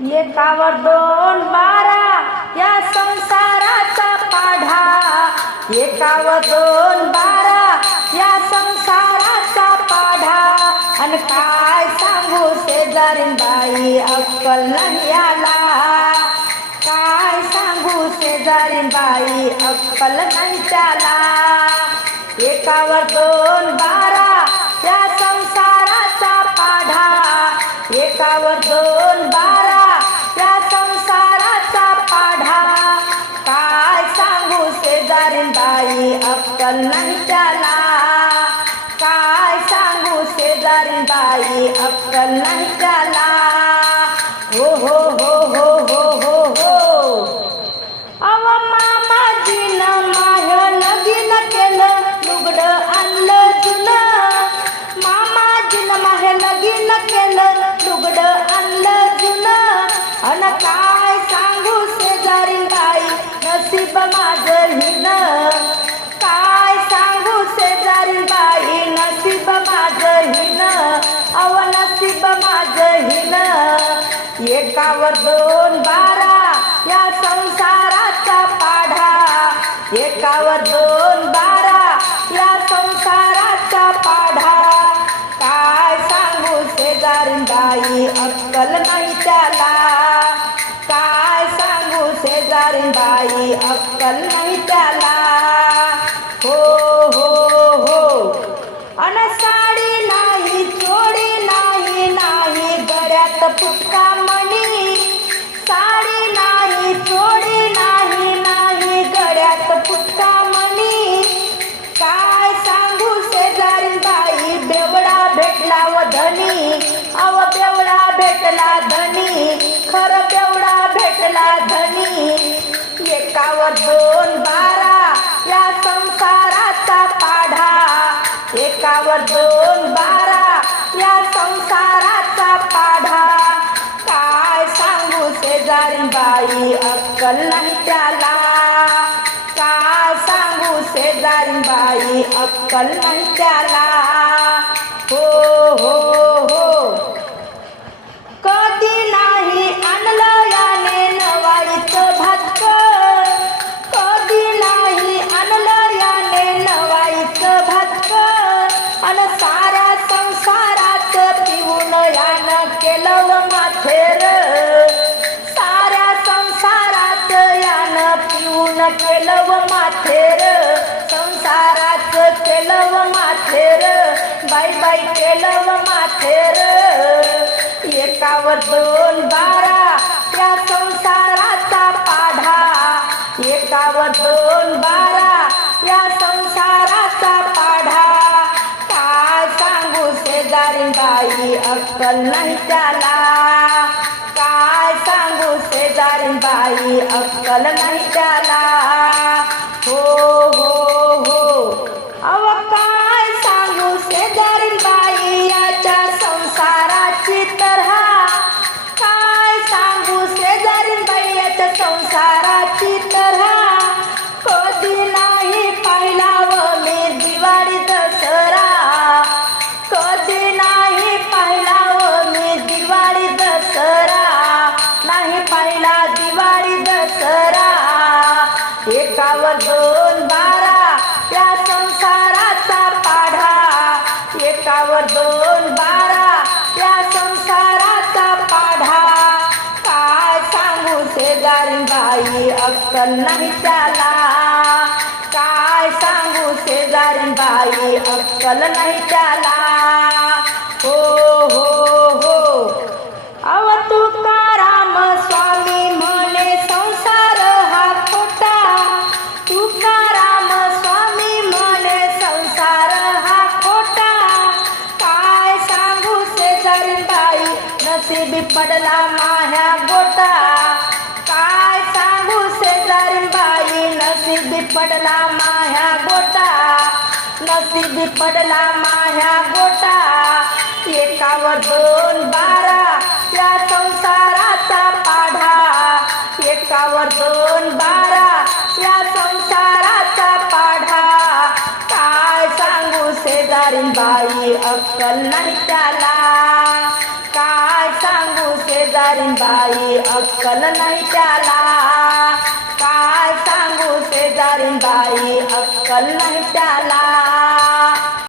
एकावर दोन बारा या संसाराचा पाढा. एकावर दोन बारा या संसाराचा पाढा. आणि काय सांगू शेजारीन बाई अक्कल नाही आला. काय सांगू शेजारीन बाई अक्कल नाही त्याला. एकावर दोन बारा या संसाराचा पाढा. एकावर दोन बारा अक्कल नाही त्याला काय सांगू शेजारी बाई अक्कल नाही त्याला हो हो हो हो हो हो. हो अव मामाजीनं माय लगीन केलं लुगडं आणलं जुनं. मामाजीनं माय लगीन केलं एकावर दोन बारा या संसाराचा पाढा. एकावर दोन बारा या संसाराचा पाढा. काय सांगू शेजारीन बाई अक्कल नाही त्याला. काय सांगू शेजारीन बाई अक्कल नाही त्याला. एकावर दोन बारा या संसाराचा पाढा. एकावर दोन बारा या संसाराचा पाढा. काय सांगू शेजारी बाई अक्कल नाही त्याला. काय सांगू शेजारी बाई अक्कल नाही त्याला. केलं व माथेर संसारात केलं व माथेर बाई बाई केलं व माथेर. एकावर दोन बारा त्या संसाराचा पाढा. एकावर दोन बारा अक्कल नाही त्याला. काय सांगू शेजारी बाई अक्कल नाही त्याला. हो हो शेजारी बाई अक्कल नाही त्याला. काय सांगू शेजारी बाई अक्कल नाही त्याला? हो हो हो. अव तुकाराम स्वामी म्हणे संसार हा खोटा. तुकाराम स्वामी म्हणे संसार हा खोटा. काय सांगू शेजारी बाई नसीबी पडला पडला माह्या गोटा. नसीब पडला माह्या गोटा. एकावर दोन बारा या संसाराचा पाढा. एकावर दोन बारा या संसाराचा पाढा. काय सांगू शेजारी बाई अक्कल नाही त्याला. काय सांगू शेजारी बाई अक्कल नाही त्याला. शेजारी बाई अक्कल नाही त्याला.